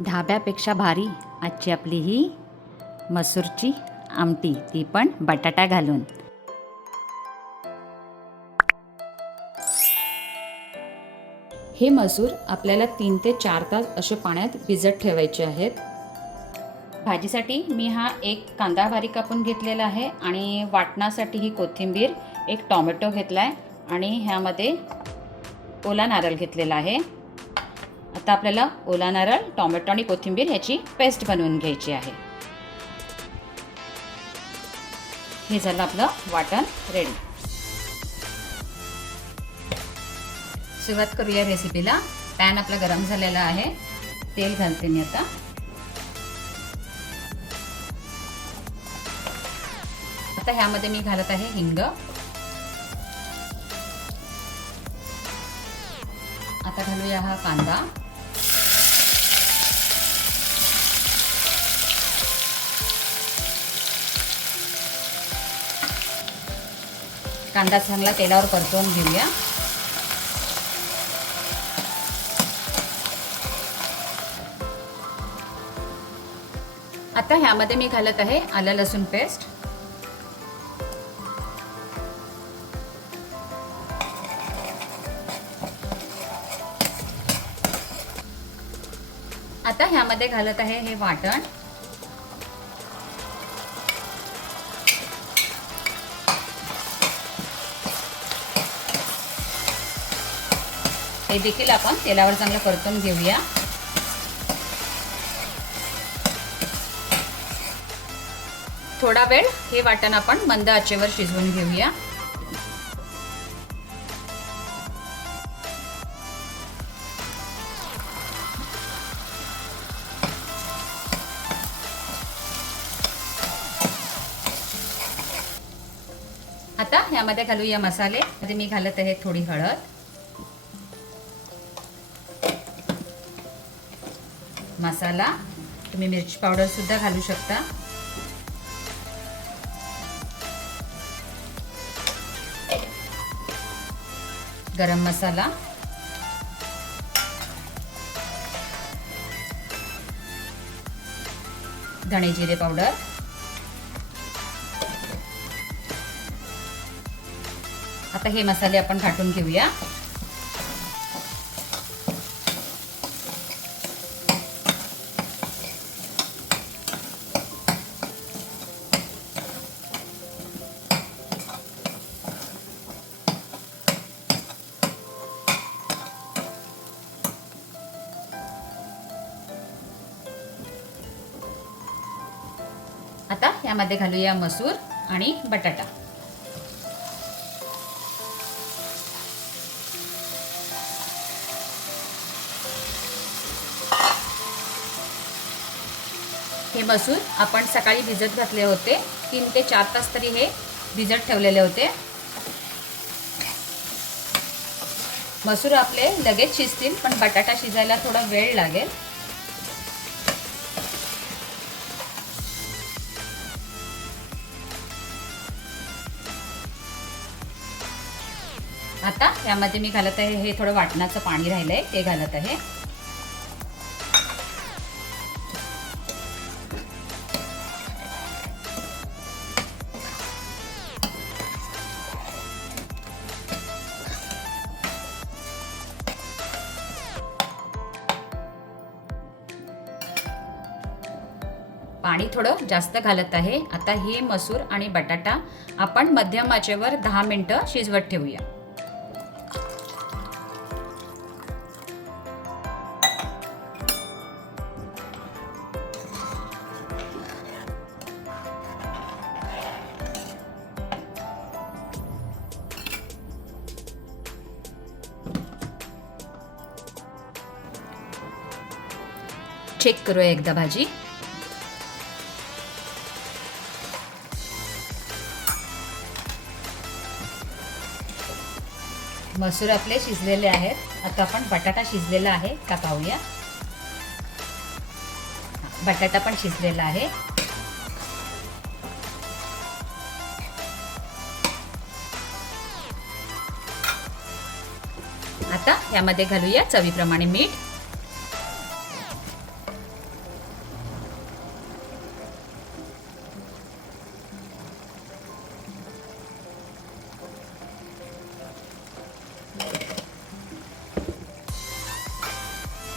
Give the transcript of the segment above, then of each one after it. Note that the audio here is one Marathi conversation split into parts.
ढाब्यापेक्षा भारी. आजची आपली ही मसूरची आमटी. ती पण बटाटा घालून. हे मसूर आपल्याला तीन ते चार तास असे पाण्यात भिजत ठेवायचे आहेत. भाजीसाठी मी हा एक कांदा बारीक कापून घेतलेला आहे आणि वाटणासाठी ही कोथिंबीर एक टॉमॅटो घेतला आहे आणि ह्यामध्ये ओला नारळ घेतलेला आहे. आता आपल्याला ओला नारळ टॉमॅटो आणि कोथिंबीर ह्याची पेस्ट बनवून घ्यायची आहे. हे झालं आपलं वाटण रेडी सुरुवात करूया रेसिपीला पॅन आपला गरम झालेला आहे. तेल घालते मी आता. आता ह्यामध्ये मी घालत आहे हिंग. आता घालूया हा कांदा. कांदा चांगला तेलावर परतवून घेऊया. आता ह्यामध्ये मी घालत आहे आलं लसूण पेस्ट. आता ह्यामध्ये घालत आहे हे वाटण. हे देखील आपण तेलावर चांगलं परतून घेऊया. थोडा वेळ हे वाटण आपण मंद आचेवर शिजवून घेऊया. आता ह्यामध्ये घालूया मसाले. म्हणजे मी घालत आहे थोडी हळद. मसाला. तुम्ही मिरची पावडर सुद्धा घालू शकता. गरम मसाला. धणे जिरे पावडर. आता हे मसाले आपण घाटून घेऊया. आता यामध्ये घालूया मसूर आणि बटाटा. हे मसूर आपण सकाळी भिजत घातले होते. तीन ते चार तास तरी हे भिजत ठेवलेले होते. मसूर आपले लगेच शिजतील पण बटाटा शिजायला थोडा वेळ लागेल. आता यामध्ये मी घालत आहे हे थोडं वाटणाचं पाणी राहिलंय ते घालत आहे. पाणी थोडं जास्त घालत आहे. आता हे मसूर आणि बटाटा आपण मध्यम आचेवर दहा मिनटं शिजवत ठेवूया. चेक करूया एकदा भाजी. मसूर आपले शिजलेले आहेत. आता आपण बटाटा शिजलेला आहे का पाहूया. बटाटा पण शिजलेला आहे. आता यामध्ये घालूया चवीप्रमाणे मीठ.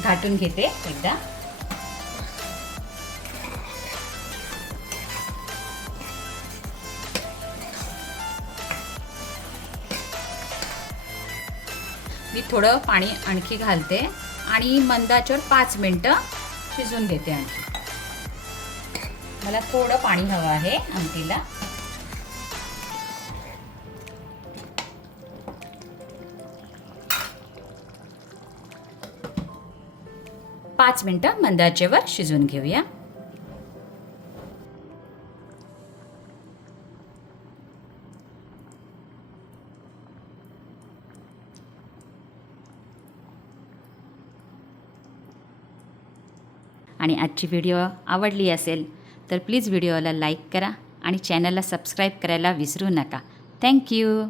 घाटून घेते एकदा. मी थोडं पाणी आणखी घालते आणि मंदाच्यावर पाच मिनटं शिजवून घेते आणखी. मला थोडं पाणी हवं आहे आमटीला. पाच मिनटं मंदाचेवर शिजवून घेऊया. आणि आजची व्हिडिओ आवडली असेल तर प्लीज व्हिडिओला लाईक करा आणि चॅनलला सबस्क्राईब करायला विसरू नका. थँक्यू